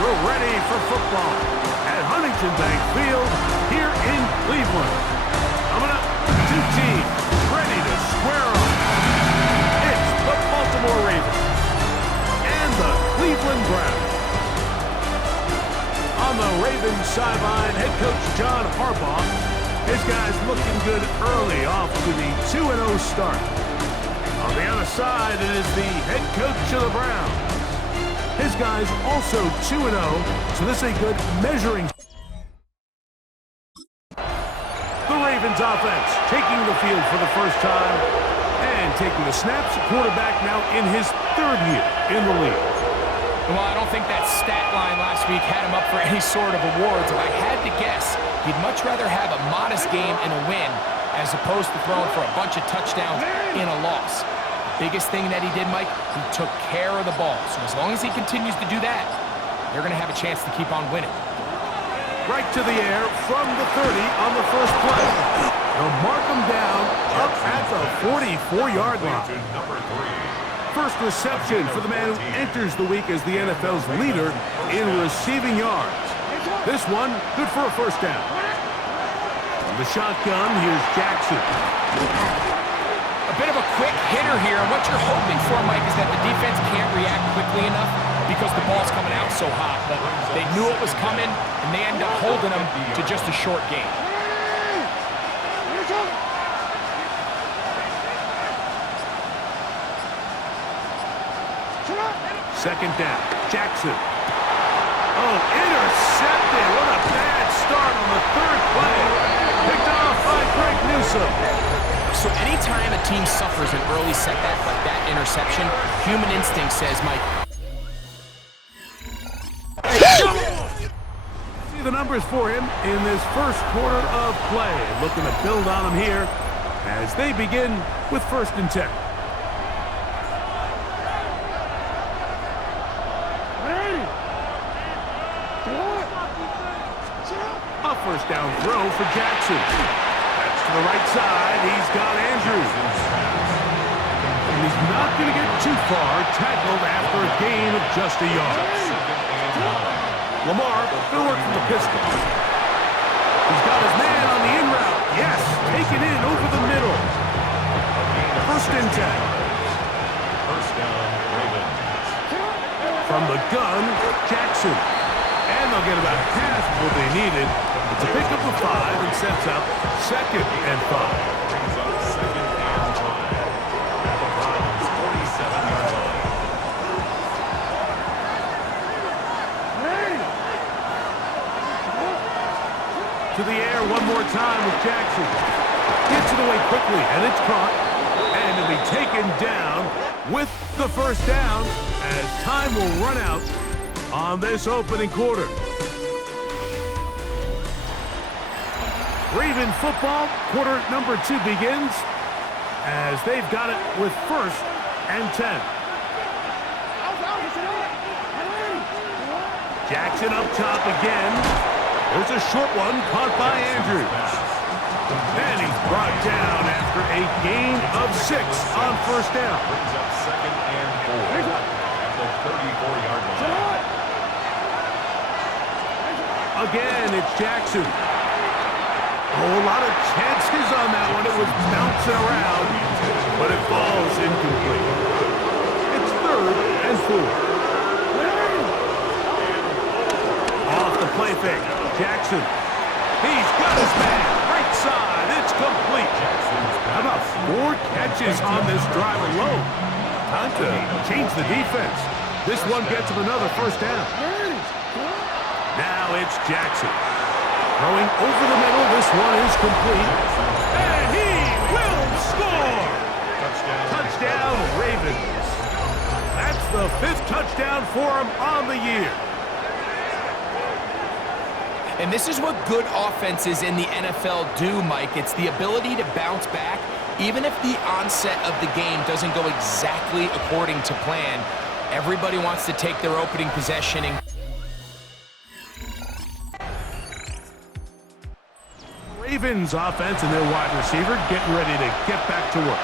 We're ready for football at Huntington Bank Field here in Cleveland. Coming up, two teams ready to square off. It's the Baltimore Ravens and the Cleveland Browns. On the Ravens sideline, head coach John Harbaugh. His guys looking good early off to the 2-0 start. On the other side, it is the head coach of the Browns. His guys also 2-0, so this is a good measuring. The Ravens offense taking the field for the first time and taking the snaps. Quarterback now in his third year in the league. Well, I don't think that stat line last week had him up for any sort of awards. If I had to guess, he'd much rather have a modest game and a win as opposed to throwing for a bunch of touchdowns in a loss. Biggest thing that he did, Mike, he took care of the ball. So as long as he continues to do that, they're going to have a chance to keep on winning. Right to the air from the 30 on the first play. They'll mark him down up at the 44-yard line. First reception for the man who enters the week as the NFL's leader in receiving yards. This one, good for a first down. From the shotgun, here's Jackson. A bit of a quick hitter here, and what you're hoping for, Mike, is that the defense can't react quickly enough because the ball's coming out so hot. But they knew it was coming, and they end up holding them to just a short game. Second down, Jackson. Oh, intercepted. What a bad start on the third play. Picked off by Greg Newsome. So anytime a team suffers an early setback like that interception, human instinct says, Mike. See the numbers for him in this first quarter of play. Looking to build on him here as they begin with 1st and 10. A first down throw for Jackson. That's to the right side. He's got Andrews. And he's not going to get too far. Tackled after a gain of just a yard. Lamar going to work from the pistol. He's got his man on the in route. Yes, taken in over the middle. 1st and 10. First down, Ravens. From the gun, Jackson. And they'll get about half what they needed. It's a pickup of 5 and sets up 2nd and 5. Brings up 2nd and 5 at the Browns' 47-yard line. To the air one more time with Jackson. Gets it away quickly, and it's caught. And it'll be taken down with the first down as time will run out on this opening quarter. Raven football, quarter number 2 begins as they've got it with 1st and 10. Jackson up top again. There's a short one caught by Andrews. And he's brought down after a gain of 6 on 1st down. Brings up 2nd and 4 at the 34-yard line. Again, it's Jackson. Oh, a lot of chances on that one. It was bouncing around, but it falls incomplete. It's 3rd and 4. Off the play fake, Jackson. He's got his man. Right side, it's complete. How about 4 catches on this drive alone? Time to change the defense. This one gets him another first down. Now it's Jackson. Throwing over the middle, this one is complete. And he will score! Touchdown, Ravens. That's the 5th touchdown for him on the year. And this is what good offenses in the NFL do, Mike. It's the ability to bounce back, even if the onset of the game doesn't go exactly according to plan. Everybody wants to take their opening possession and Ravens offense and their wide receiver getting ready to get back to work.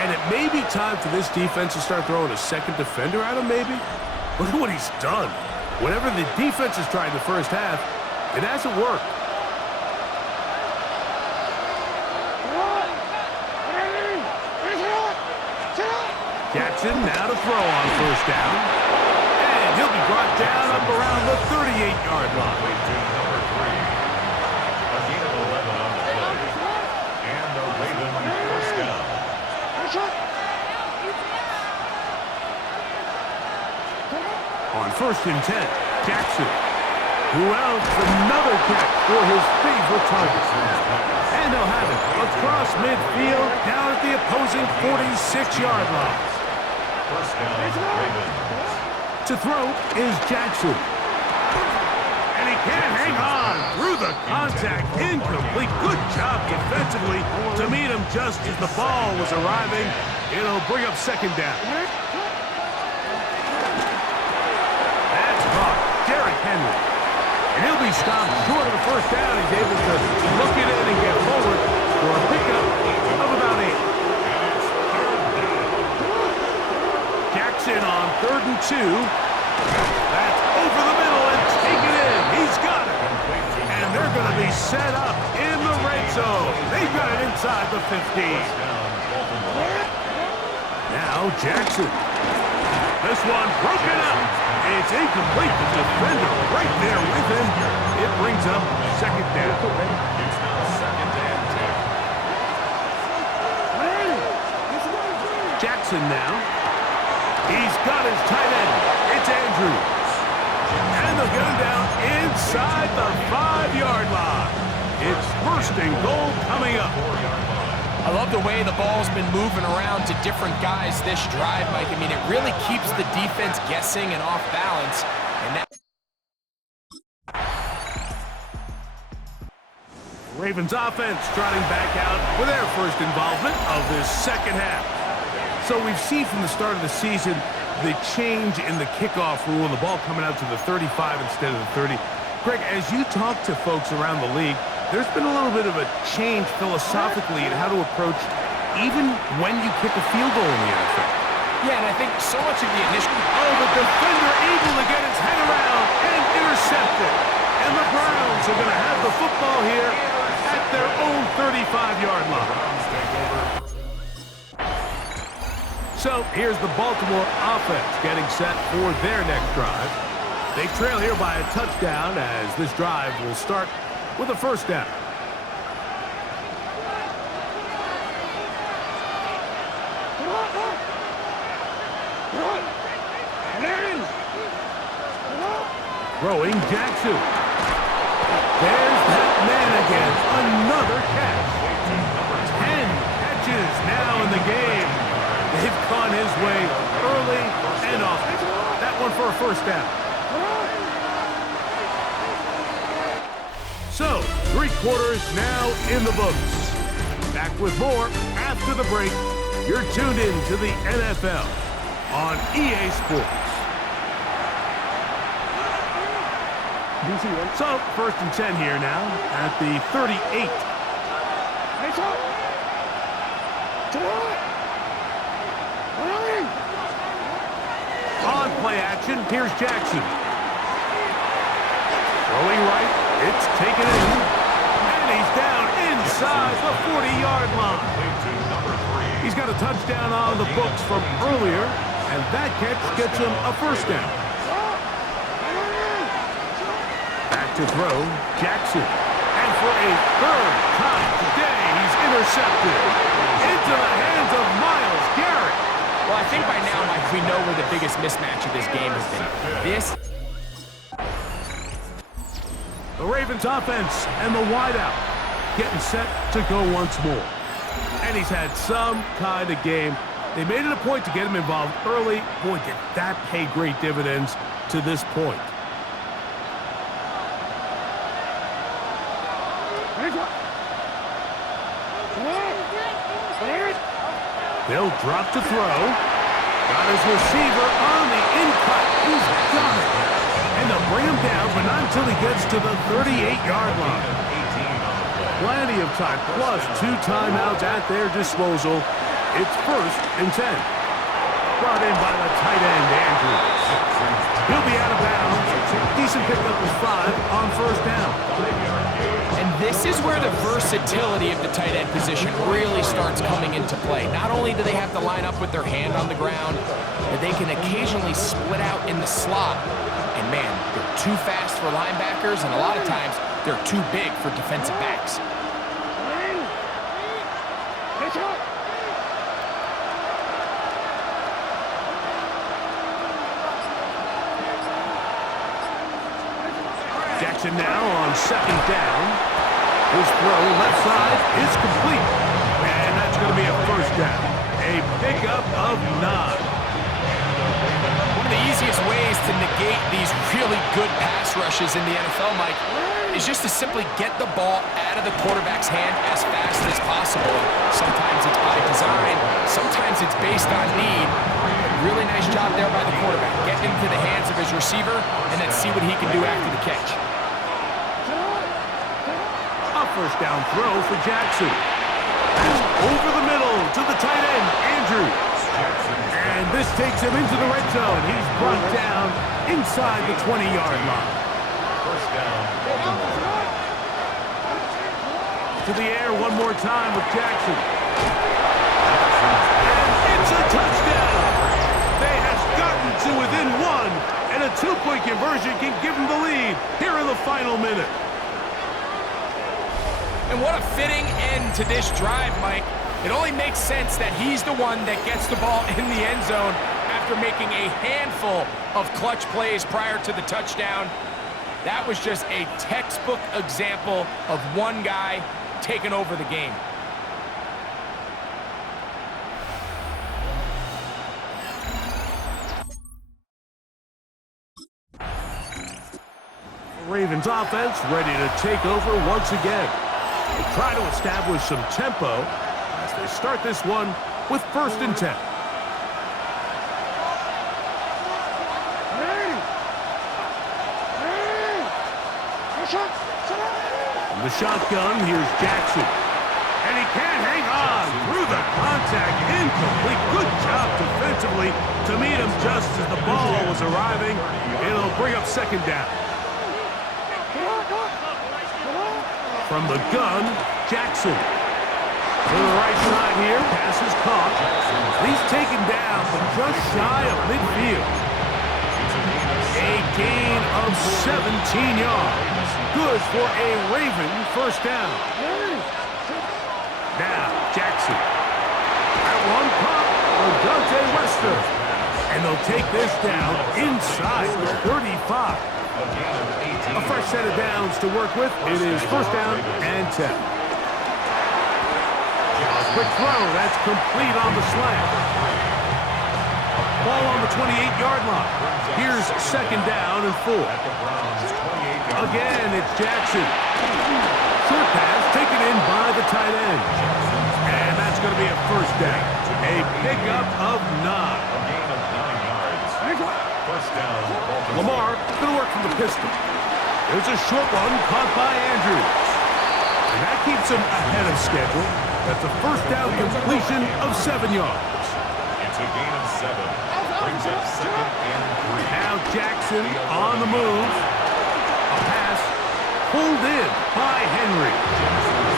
And it may be time for this defense to start throwing a second defender at him, maybe. Look at what he's done. Whatever the defense has tried in the first half, it hasn't worked. Jackson now to throw on first down. And he'll be brought down up around the 38-yard line. Number 3. A gain of 11 on the play. And the Ravens first down. On first and 10, Jackson. Who else? Another catch for his favorite target. And they'll have it across midfield down at the opposing 46-yard line. First down, Ravens. To throw is Jackson. And he can't hang on through the contact. Incomplete. Good job defensively to meet him just as the ball was arriving. It'll bring up second down. That's caught. Derrick Henry. And he'll be stopped short of the first down. He's able to look it in and get forward for a pickup of about 8. Jackson on 3rd and 2. That's over the middle and taken in. He's got it. And they're going to be set up in the red zone. They've got it inside the 15. Now Jackson. This one broken up. It's incomplete. The defender right there with him. It brings up second down. It's now second and 10. Jackson now. He's got his tight end. It's Andrews. And they'll get him down inside the 5-yard line. It's first and goal coming up. I love the way the ball's been moving around to different guys this drive, Mike. I mean, it really keeps the defense guessing and off balance. And that Ravens offense trotting back out for their first involvement of this second half. So we've seen from the start of the season the change in the kickoff rule and the ball coming out to the 35 instead of the 30. Greg, as you talk to folks around the league, there's been a little bit of a change philosophically in how to approach even when you kick a field goal in the NFL. Yeah, and I think so much of the initial... Oh, the defender able to get his head around and intercept it. And the Browns are going to have the football here at their own 35-yard line. So here's the Baltimore offense getting set for their next drive. They trail here by a touchdown as this drive will start with a first down. Throwing Jackson. There's that man again. Another catch. 10 catches now in the game. They've gone his way early and often. That one for a first down. So, 3 quarters now in the books. Back with more after the break. You're tuned in to the NFL on EA Sports. So, first and 10 here now at the 38. On play action, here's Jackson. Throwing right, it's taken in. And he's down inside the 40-yard line. He's got a touchdown on the books from earlier, and that catch gets him a first down. Back to throw, Jackson. And for a third time today, he's intercepted. Into the hands of Myles Garrett. Well, I think by now, Mike, we know where the biggest mismatch of this game has been. The Ravens offense and the wideout getting set to go once more. And he's had some kind of game. They made it a point to get him involved early. Boy, did that pay great dividends to this point. They'll drop to throw. Got his receiver on the in-cut. He's got it. And they'll bring him down, but not until he gets to the 38-yard line. Plenty of time, plus 2 timeouts at their disposal. It's first and 10. Brought in by the tight end, Andrews. He'll be out of bounds Jackson picked up his 5 on first down. And this is where the versatility of the tight end position really starts coming into play. Not only do they have to line up with their hand on the ground, but they can occasionally split out in the slot. And man, they're too fast for linebackers, and a lot of times they're too big for defensive backs. Jackson now on second down. His throw left side is complete. And that's going to be a first down. A pickup of 9. One of the easiest ways to negate these really good pass rushes in the NFL, Mike, is just to simply get the ball out of the quarterback's hand as fast as possible. Sometimes it's by design, sometimes it's based on need. Really nice job there by the quarterback. Get into the hands of his receiver and then see what he can do after the catch. A first down throw for Jackson. That's over the middle to the tight end, Andrews. And this takes him into the red zone. He's brought down inside the 20-yard line. First down, Baltimore. To the air one more time with Jackson. And it's a touchdown. They have gotten to within 1, and a 2-point conversion can give them the lead here in the final minute. And what a fitting end to this drive, Mike. It only makes sense that he's the one that gets the ball in the end zone after making a handful of clutch plays prior to the touchdown. That was just a textbook example of one guy taking over the game. Ravens offense ready to take over once again. They try to establish some tempo as they start this one with 1st and 10. From the shotgun, here's Jackson. And he can't hang on through the contact. Incomplete. Good job defensively to meet him just as the ball was arriving. It'll bring up 2nd down. From the gun, Jackson. To the right side here, pass is caught. He's taken down, but just shy of midfield. A gain of 17 yards. Good for a Raven first down. Now, Jackson. That one pop for Dante Wester. And they'll take this down inside the 35. A fresh set of downs to work with. It is 1st down and 10. Quick throw. That's complete on the slant. Ball on the 28-yard line. Here's 2nd down and 4. Again, it's Jackson. Short pass taken in by the tight end. And that's going to be a first down. A pickup of 9. Lamar going to work from the pistol. There's a short one caught by Andrews. And that keeps him ahead of schedule. That's a first down completion of 7 yards. It's a gain of 7. Brings up 2nd and 3. Now Jackson on the move. A pass pulled in by Henry.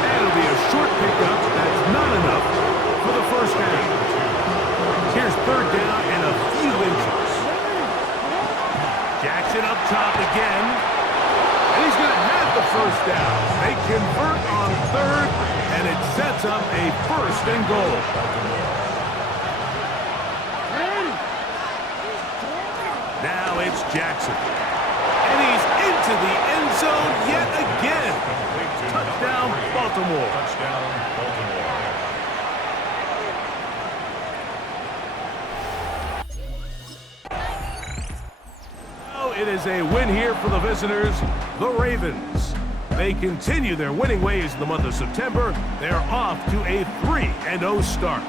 That'll be a short pickup. That's not enough for the first down. Here's 3rd down and a few inches. Jackson up top again. And he's going to have the first down. They convert on 3rd, and it sets up a 1st and goal. Now it's Jackson. And he's into the end zone yet again. Touchdown, Baltimore. Touchdown, Baltimore. It is a win here for the visitors, the Ravens. They continue their winning ways in the month of September. They're off to a 3-0 start.